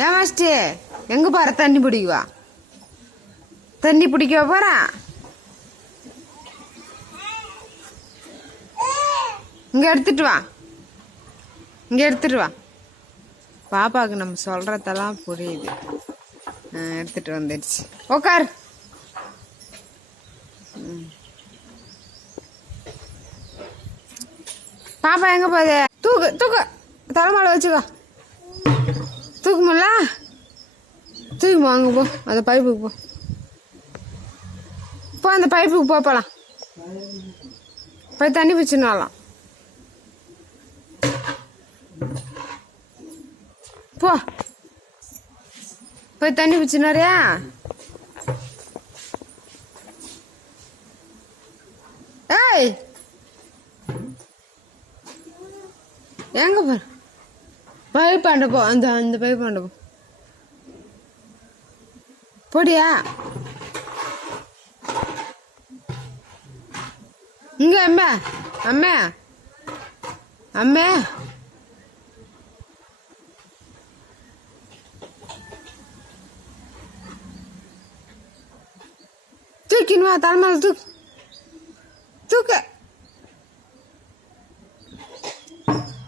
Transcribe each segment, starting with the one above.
ஏமாஸ்டி எங்க போற? தண்ணி பிடிக்குவா? தண்ணி பிடிக்க போறா? இங்க எடுத்துட்டு வா, இங்க எடுத்துட்டு வா. பாப்பாவுக்கு நம்ம சொல்றதெல்லாம் புரியுது. எடுத்துட்டு வந்துடுச்சு. உக்கார். பாப்பா எங்க போகுது? தூக்கு தூக்கு, தலைமால வச்சுக்கோ. தூக்கு முடியல, தூக்குமா. அங்க போ, அந்த பைப்புக்கு போ. போ, அந்த பைப்புக்கு போகலாம். போய் தண்ணி பிடிச்சினாலாம். போ, போய் தண்ணி பிடிச்சினாரியா? ஏய், எங்க போ? பைப் ஆண்ட போ, அந்த பைப் ஆண்ட போ. போடியா? இங்க அம்மா, அம்மா, அம்மா. தூக்கின்னு வா, தலைமையில தூக்கு, தூக்கு.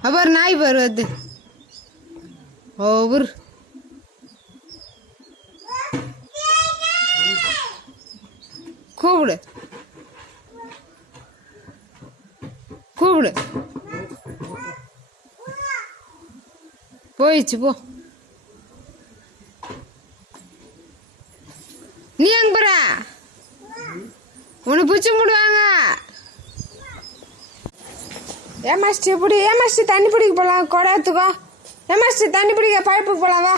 அப்புறம் நாய் பாரு வருது. ஓவர் கூப்பிடு, கூப்பிடு. போயிடுச்சு போ. நீ எங்க போற? உன்னை பிடிச்சி முடுவாங்க. ஏமாஸ்டி எப்படி? ஏமாஸ்டி தண்ணி பிடிக்க போகலாம். குடத்துக்கோ. ஏமாஸ்டி தண்ணி பிடிக்க பைப்புக்கு போகலாம். வா.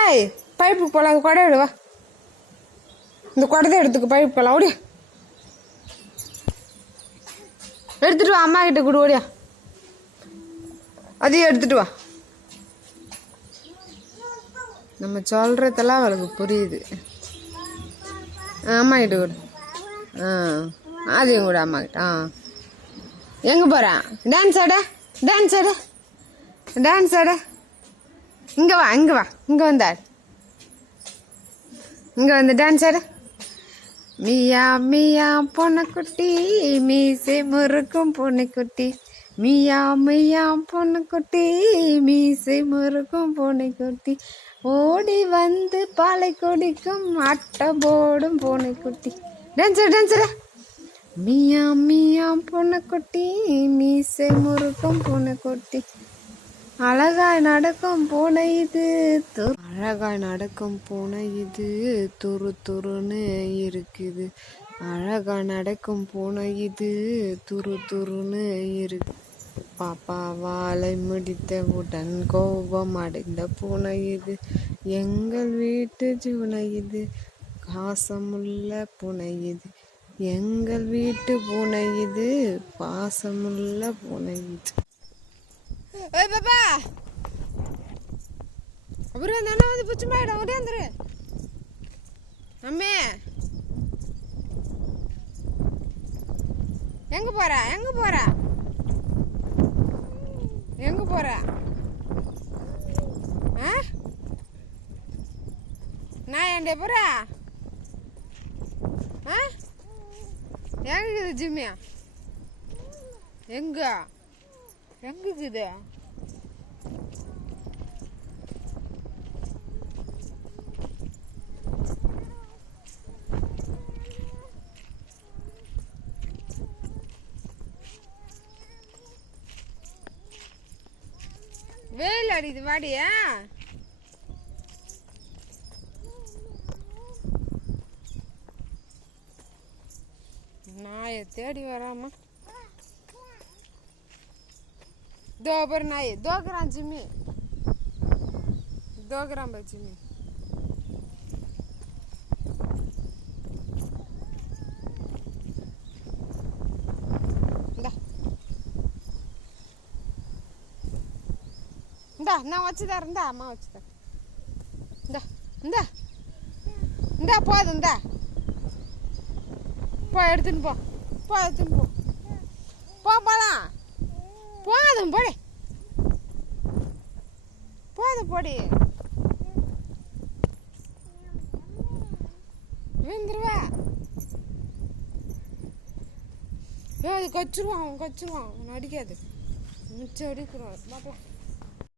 ஏய், பைப்புக்கு போகலாம். குடை விடு. வா, இந்த குடத்தை எடுத்துக்க. பைப்பு போகலாம். ஓடியா, எடுத்துட்டு வா. அம்மா கிட்ட கொடு. ஓடியா, அதையும் எடுத்துட்டு வா. நம்ம சொல்றதெல்லாம் அவளுக்கு புரியுது. அம்மா கிட்ட கொடு. அதையும் கூட அம்மா கிட்ட. எங்க போறான்? டான்ஸ் ஆட, டான்ஸ் ஆட, டான்ஸ் ஆட. இங்க வா, இங்க வா, இங்க வந்தாரு. இங்க வந்து டான்ஸ் ஆட. மியா மியா பொண்ணுக்குட்டி, மீசை முறுக்கும் பொண்ணுக்குட்டி. மியா மியா பொண்ணுக்குட்டி, மீசை முறுக்கும் பொண்ணுக்குட்டி. ஓடி வந்து பாலை குடிக்கும் அட்டை போடும் பூனைக்குட்டி. டான்ஸர் டான்ஸர. மியா மியா பூனைக்குட்டி, மீசை முறுக்கும் பூனைக்குட்டி. அழகாய் நடக்கும் பூனை இது, அழகாய் நடக்கும் பூனை இது, துரு துருன்னு இருக்குது. அழகாய் நடக்கும் பூனை இது, துரு துருன்னு இருக்கு. பாப்பா வாழை முடித்தவுடன் கோபம் அடைந்த பூனை இது, எங்கள் வீட்டு பூனை இது, பாசமுள்ள பூனை இது, எங்கள் வீட்டு பூனை இது, பாசமுள்ள பூனை இது. ஏய் பாப்பா, அப்புறம் அந்த அண்ணா வந்து பிடிச்சி மாயிடும். ஓடியாந்துரு. அம்மே, எங்க போற? எங்க போற? எங்க போற? நான் என்ட போற? எங்க இருக்குது ஜிம்மியா? எங்க எங்க இருக்குது? வெயில் அடிக்குது. வாடியா? நாயை தேடி வராம தோபர் நாய் தோக்குறான். ஜிம்மி தோக்குறான். பாய் ஜிம்மி. இந்தா நான் வச்சுதரேன். இந்தா அம்மா வச்சுதரேன். இந்தா இந்தா இந்தா போதும். இந்தா போ, எடுத்துன்னு போ. போ, எடுத்துன்னு போ. போகலாம். போதும் போடு, போதும். விழுந்துடாத போடி, விழுந்துருவா. அது கச்சிருவான், அவன் கச்சிருவான், அவன் அடிக்காது, மிச்சம் அடிக்கிறான் பாப்பா.